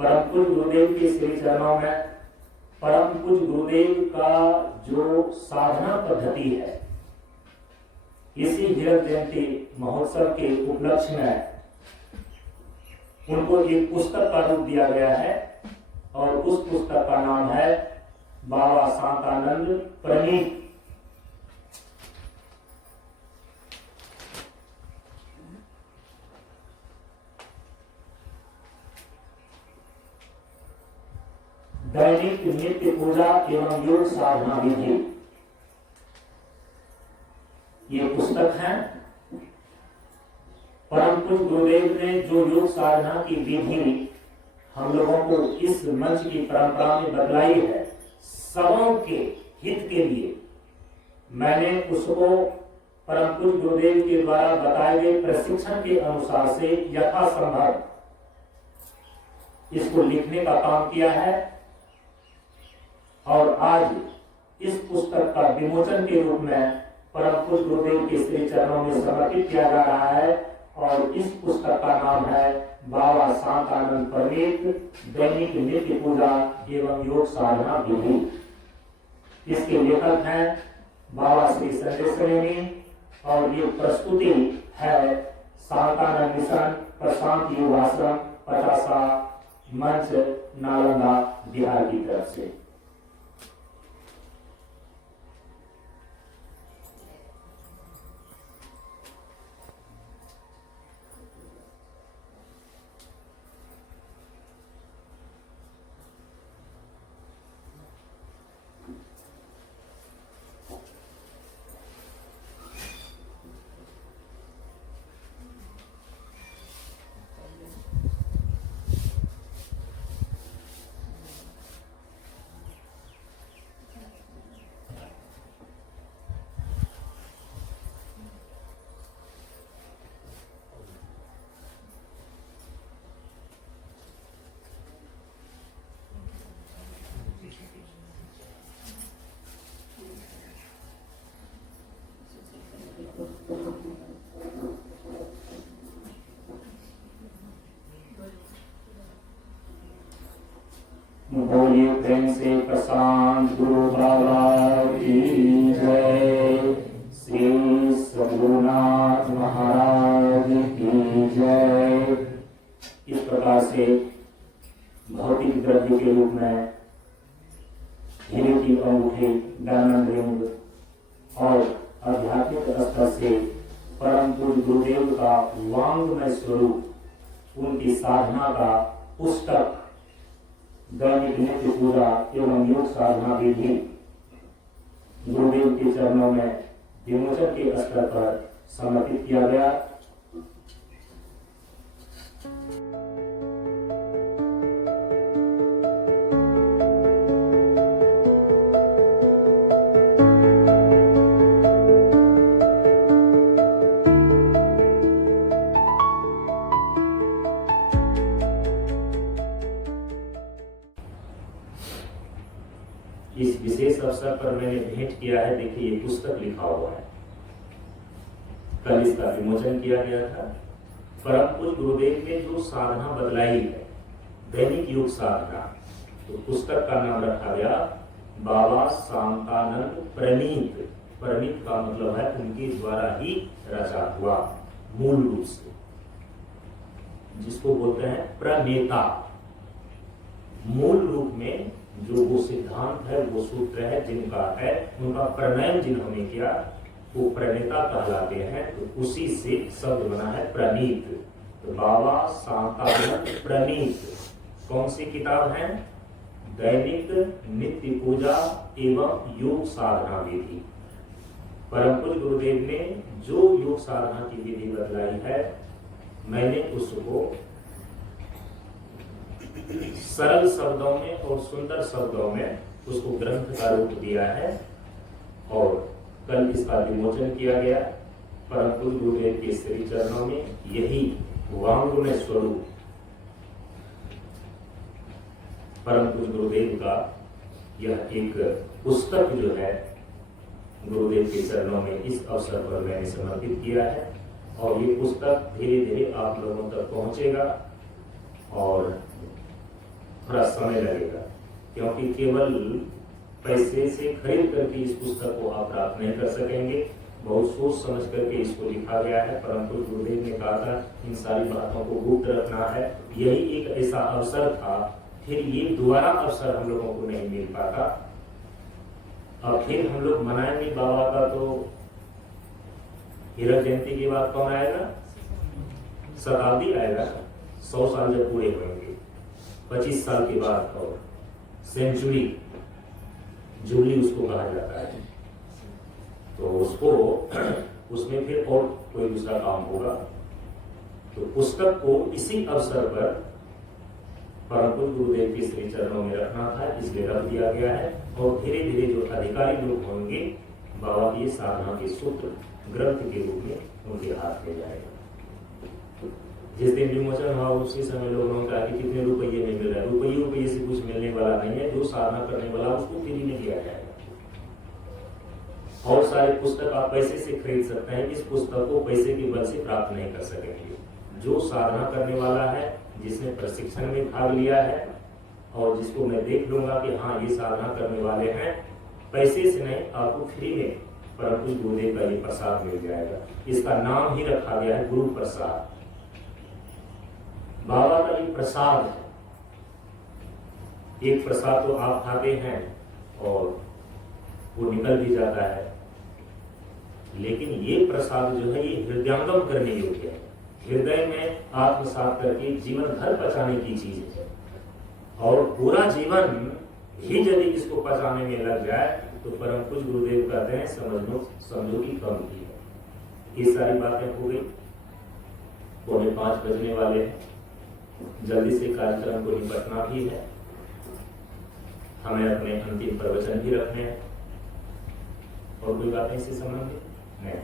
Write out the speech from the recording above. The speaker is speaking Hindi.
परम पूज्य गुरुदेव के श्री चरणों में परम पूज्य गुरुदेव का जो साधना पद्धति है, इसी हीरक जयंती महोत्सव के उपलक्ष्य में उनको एक पुस्तक का रूप दिया गया है और उस पुस्तक का नाम है बाबा शांतानंद प्रणीत। दैनिक नित्य पूजा एवं योग साधना विधि, ये पुस्तक है। परम पूज्य गुरुदेव ने जो योग साधना की विधि हम लोगों को इस मंच की परंपरा में बतलाई है, सबों के हित के लिए मैंने उसको परम पूज्य गुरुदेव के द्वारा बताए गए प्रशिक्षण के अनुसार से यथासंभव इसको लिखने का काम किया है और आज इस पुस्तक का विमोचन के रूप में परम पूज्य गुरुदेव के श्री चरणों में समर्पित किया जा रहा है और इस पुस्तक का नाम है बाबा शांतानंद प्रणीत दैनिक नित्य पूजा एवं योग साधना विधि। इसके लेखक हैं बाबा श्री संजय सनेनी और ये प्रस्तुति है शांतानंद मिशन प्रशांत योग आश्रम पटासा मंच नालंदा बिहार की तरफ से। बोलिए प्रेम से प्रशांत गुरु बाबा की जय, श्री सद्गुरुनाथ महाराज की जय। इस प्रकार से भौतिक द्रव्य के रूप में हीरे की अंगूठी, डायमंड रिंग और आध्यात्मिक स्तर से परम पूज्य गुरुदेव का वांग्मय स्वरूप, उनकी साधना का पुस्तक दैनिक नित्य पूजा एवं योग साधना विधि गुरुदेव के चरणों में विमोचन के स्तर पर समर्पित किया गया। इस विशेष अवसर पर मैंने भेंट किया है, देखिए ये पुस्तक लिखा हुआ है, कल इसका विमोचन किया गया था। परम पूज्य गुरुदेव ने जो साधना बदलाई है, दैनिक योग साधना, तो पुस्तक का नाम रखा गया बाबा शांतानंद प्रणीत। प्रणीत का मतलब है उनके द्वारा ही रचा हुआ, मूल रूप से जिसको बोलते हैं प्रणेता। मूल रूप में जो वो सिद्धांत है, वो सूत्र है जिनका है, उनका प्रणयन जिन्होंने किया वो प्रणेता कहलाते हैं। तो उसी से शब्द बना है प्रणीत। तो बाबा शांतानंद प्रणीत कौन सी किताब है? दैनिक नित्य पूजा एवं योग साधना विधि। परम पूज्य गुरुदेव ने जो योग साधना की विधि बतलाई है, मैंने उसको सरल शब्दों में और सुंदर शब्दों में उसको ग्रंथ का रूप दिया है और कल इसका विमोचन किया गया। परम पूज्य गुरुदेव के श्री चरणों में यही वांग्मय स्वरूप परम पूज्य गुरुदेव का यह एक पुस्तक जो है गुरुदेव के चरणों में इस अवसर पर मैंने समर्पित किया है और ये पुस्तक धीरे धीरे आप लोगों तक पहुंचेगा और थोड़ा समय लगेगा, क्योंकि केवल पैसे से खरीद करके इस पुस्तक को आप प्राप्त नहीं कर सकेंगे। बहुत सोच समझ करके इसको लिखा गया है। परंतु गुरुदेव ने कहा था इन सारी बातों को गुप्त रखना है। यही एक ऐसा अवसर था, फिर ये दोबारा अवसर हम लोगों को नहीं मिल पाता। अब फिर हम लोग मनाएंगे बाबा का, तो हीरक जयंती के बाद कौन आएगा? शताब्दी आएगा। 100 साल जब पूरे होंगे, 25 साल के बाद, और सेंचुरी, जुबली उसको कहा जाता है, तो उसको उसमें फिर और कोई दूसरा काम होगा। तो पुस्तक को इसी अवसर पर परम पूज्य गुरुदेव के श्री चरणों में रखना था, इसलिए रख दिया गया है। और धीरे धीरे जो अधिकारी लोग होंगे, बाबा की साधना के सूत्र ग्रंथ के रूप में उनके हाथ में जाएगा। जिस दिन विमोचन हुआ उसी समय लोगों ने कहा कि कितने रुपये में मिल रहा है। रुपये से कुछ मिलने वाला नहीं है, जो साधना करने वाला उसको फ्री में दिया जाएगा। और सारे पुस्तक आप पैसे से खरीद सकते हैं, इस पुस्तक को पैसे के बल से प्राप्त नहीं कर सकेंगे। जो साधना करने वाला है, जिसने प्रशिक्षण में भाग लिया है, और जिसको मैं देख लूंगा कि हाँ ये साधना करने वाले हैं, पैसे से नहीं, आपको फ्री में परम पूज्य गुरुदेव का ये प्रसाद मिल जाएगा। इसका नाम ही रखा गया है गुरु प्रसाद। बाबा का ये प्रसाद है। एक प्रसाद तो आप खाते हैं और वो निकल भी जाता है, लेकिन ये प्रसाद जो है ये हृदयंगम करने योग्य है। हृदय में आत्मसात करके जीवन भर पचाने की चीज है, और पूरा जीवन ही यदि इसको पचाने में लग जाए तो परम पूज्य गुरुदेव कहते हैं समझो कि कम की है। ये सारी बातें हो गई, 4:45 बजने वाले हैं, जल्दी से कार्यक्रम को निपटना भी है। हमें अपने अंतिम प्रवचन भी रखने हैं। और कोई बातें इससे संबंधित नहीं।